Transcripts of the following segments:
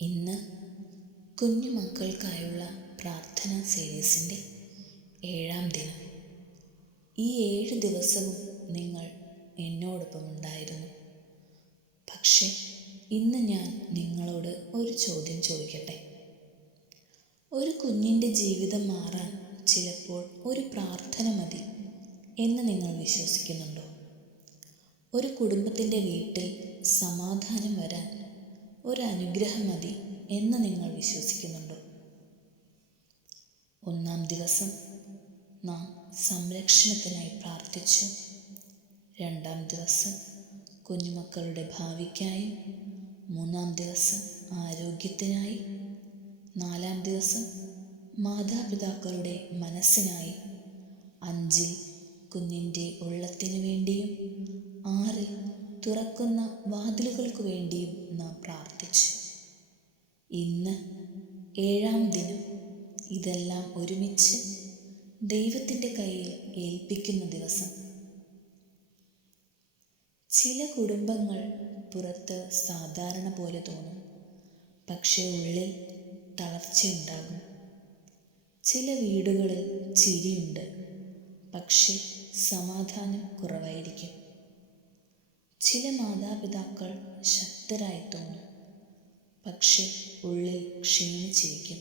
ഇന്ന് കുഞ്ഞുമക്കൾക്കായുള്ള പ്രാർത്ഥനാ സീരീസിൻ്റെ 7-ാം ദിനം. ഈ 7 ദിവസവും നിങ്ങൾ എന്നോടൊപ്പം ഉണ്ടായിരുന്നു. പക്ഷേ ഇന്ന് ഞാൻ നിങ്ങളോട് ഒരു ചോദ്യം ചോദിക്കട്ടെ. ഒരു കുഞ്ഞിൻ്റെ ജീവിതം മാറാൻ ചിലപ്പോൾ ഒരു പ്രാർത്ഥന മതി എന്ന് നിങ്ങൾ വിശ്വസിക്കുന്നുണ്ടോ? ഒരു കുടുംബത്തിൻ്റെ വീട്ടിൽ സമാധാനം വരാൻ ഒരു അനുഗ്രഹം മതി എന്ന് നിങ്ങൾ വിശ്വസിക്കുന്നുണ്ടോ? 1-ാം ദിവസം നാം സംരക്ഷണത്തിനായി പ്രാർത്ഥിച്ചു. 2-ാം ദിവസം കുഞ്ഞുമക്കളുടെ ഭാവിക്കായും, 3-ാം ദിവസം ആരോഗ്യത്തിനായി, 4-ാം ദിവസം മാതാപിതാക്കളുടെ മനസ്സിനായി, 5-ൽ കുഞ്ഞിൻ്റെ ഉള്ളത്തിനു വേണ്ടിയും, 6-ൽ തുറക്കുന്ന വാതിലുകൾക്ക് വേണ്ടിയും നാം പ്രാർത്ഥിച്ചു. ഇന്ന് 7-ാം ദിനം ഇതെല്ലാം ഒരുമിച്ച് ദൈവത്തിൻ്റെ കയ്യിൽ ഏൽപ്പിക്കുന്ന ദിവസം. ചില കുടുംബങ്ങൾ പുറത്ത് സാധാരണ പോലെ തോന്നും, പക്ഷേ ഉള്ളിൽ തളർച്ചയുണ്ടാകും. ചില വീടുകളിൽ ചിരിയുണ്ട്, പക്ഷേ സമാധാനം കുറവായിരിക്കും. ചില മാതാപിതാക്കൾ ശക്തരായി തോന്നും, പക്ഷെ ഉള്ളിൽ ക്ഷീണിച്ചിരിക്കും.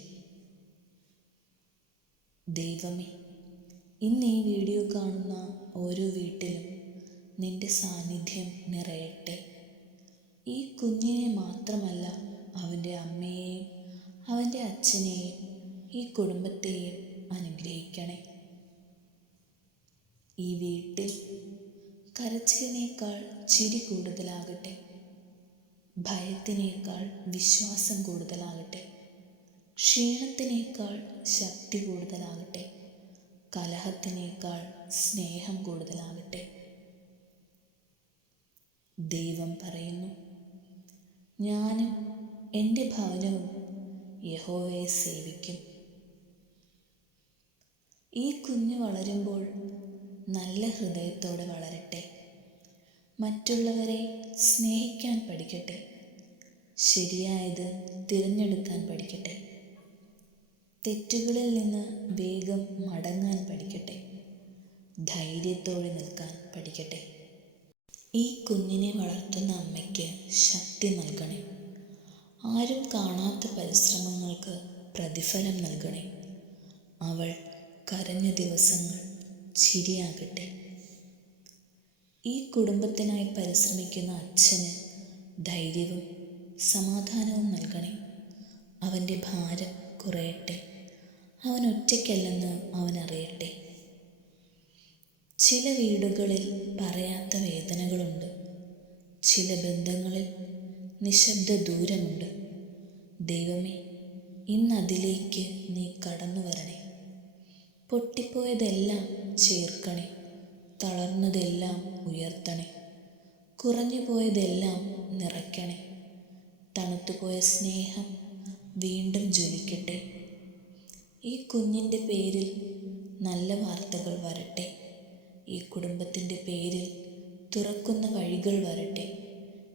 ദൈവമേ, ഇന്ന് ഈ വീഡിയോ കാണുന്ന ഓരോ വീട്ടിലും നിന്റെ സാന്നിധ്യം നിറയട്ടെ. ഈ കുഞ്ഞിനെ മാത്രമല്ല, അവൻ്റെ അമ്മയെയും അവൻ്റെ അച്ഛനെയും ഈ കുടുംബത്തെയും അനുഗ്രഹിക്കണേ. ഈ വീട്ടിൽ കരച്ചിലിനേക്കാൾ ചിരി കൂടുതലാകട്ടെ, ഭയത്തിനേക്കാൾ വിശ്വാസം കൂടുതലാകട്ടെ, ക്ഷീണത്തിനേക്കാൾ ശക്തി കൂടുതലാകട്ടെ, കലഹത്തിനേക്കാൾ സ്നേഹം കൂടുതലാകട്ടെ. ദൈവം പറയുന്നു, ഞാനും എൻ്റെ ഭവനവും യഹോവയെ സേവിക്കും. ഈ കുഞ്ഞ് വളരുമ്പോൾ നല്ല ഹൃദയത്തോടെ വളരട്ടെ. മറ്റുള്ളവരെ സ്നേഹിക്കാൻ പഠിക്കട്ടെ. ശരിയായത് തിരഞ്ഞെടുക്കാൻ പഠിക്കട്ടെ. തെറ്റുകളിൽ നിന്ന് വേഗം മടങ്ങാൻ പഠിക്കട്ടെ. ധൈര്യത്തോടെ നിൽക്കാൻ പഠിക്കട്ടെ. ഈ കുഞ്ഞിനെ വളർത്തുന്ന അമ്മയ്ക്ക് ശക്തി നൽകണേ. ആരും കാണാത്ത പരിശ്രമങ്ങൾക്ക് പ്രതിഫലം നൽകണേ. അവൾ കരഞ്ഞ ദിവസങ്ങൾ ചിരിയാകട്ടെ. ഈ കുടുംബത്തിനായി പരിശ്രമിക്കുന്ന അച്ഛന് ധൈര്യവും സമാധാനവും നൽകണേ. അവൻ്റെ ഭാരം കുറയട്ടെ. അവൻ ഒറ്റയ്ക്കല്ലെന്ന് അവനറിയട്ടെ. ചില വീടുകളിൽ പറയാത്ത വേദനകളുണ്ട്. ചില ബന്ധങ്ങളിൽ നിശബ്ദ ദൂരമുണ്ട്. ദൈവമേ, ഇന്നതിലേക്ക് നീ കടന്നു വരണേ. പൊട്ടിപ്പോയതെല്ലാം ചേർക്കണേ. തളർന്നതെല്ലാം ഉയർത്തണേ. കുറഞ്ഞുപോയതെല്ലാം നിറയ്ക്കണേ. തണുത്തുപോയ സ്നേഹം വീണ്ടും ജ്വലിക്കട്ടെ. ഈ കുഞ്ഞിൻ്റെ പേരിൽ നല്ല വാർത്തകൾ വരട്ടെ. ഈ കുടുംബത്തിൻ്റെ പേരിൽ തുറക്കുന്ന വഴികൾ വരട്ടെ.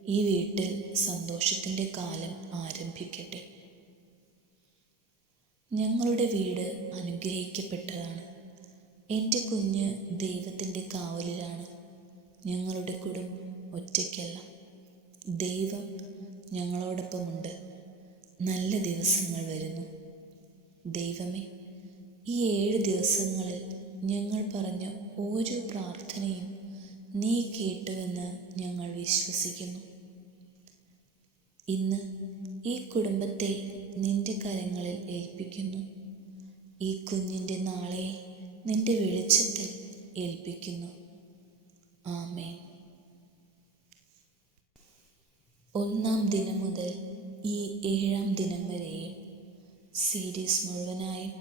ഈ വീട്ടിൽ സന്തോഷത്തിൻ്റെ കാലം ആരംഭിക്കട്ടെ. ഞങ്ങളുടെ വീട് അനുഗ്രഹിക്കപ്പെട്ടതാണ്. എൻ്റെ കുഞ്ഞ് ദൈവത്തിൻ്റെ കാവലിലാണ്. ഞങ്ങളുടെ കുടുംബം ഒറ്റയ്ക്കല്ല. ദൈവം ഞങ്ങളോടൊപ്പമുണ്ട്. നല്ല ദിവസങ്ങൾ വരുന്നു. ദൈവമേ, ഈ 7 ദിവസങ്ങളിൽ ഞങ്ങൾ പറഞ്ഞ ഓരോ പ്രാർത്ഥനയും നീ കേട്ടുവെന്ന് ഞങ്ങൾ വിശ്വസിക്കുന്നു. ഇന്ന് ഈ കുടുംബത്തെ നിന്റെ കരങ്ങളിൽ ഏൽപ്പിക്കുന്നു. ഈ കുഞ്ഞിൻ്റെ നാളെ നിന്റെ വെളിച്ചത്തിൽ ഏൽപ്പിക്കുന്നു. ആമേൻ. 1-ാം ദിനം മുതൽ ഈ 7-ാം ദിനം വരെയും സീരീസ് മുഴുവനായും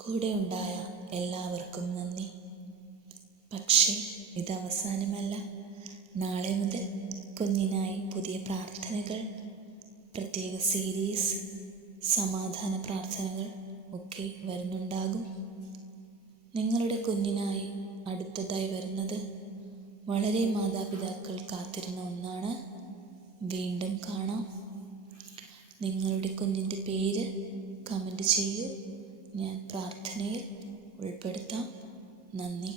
കൂടെ ഉണ്ടായ എല്ലാവർക്കും നന്ദി. പക്ഷേ ഇത് അവസാനമല്ല. നാളെ മുതൽ കുഞ്ഞിനായി പുതിയ പ്രാർത്ഥനകൾ, പ്രത്യേക സീരീസ്, സമാധാന പ്രാർത്ഥനകൾ ഒക്കെ വരുന്നുണ്ടാകും. നിങ്ങളുടെ കുഞ്ഞിനായി അടുത്തതായി വരുന്നത് വളരെ മാതാപിതാക്കൾ കാത്തിരുന്ന ഒന്നാണ്. വീണ്ടും കാണാം. നിങ്ങളുടെ കുഞ്ഞിൻ്റെ പേര് കമൻറ്റ് ചെയ്യൂ. ഞാൻ പ്രാർത്ഥനയിൽ ഉൾപ്പെടുത്താം. നന്ദി.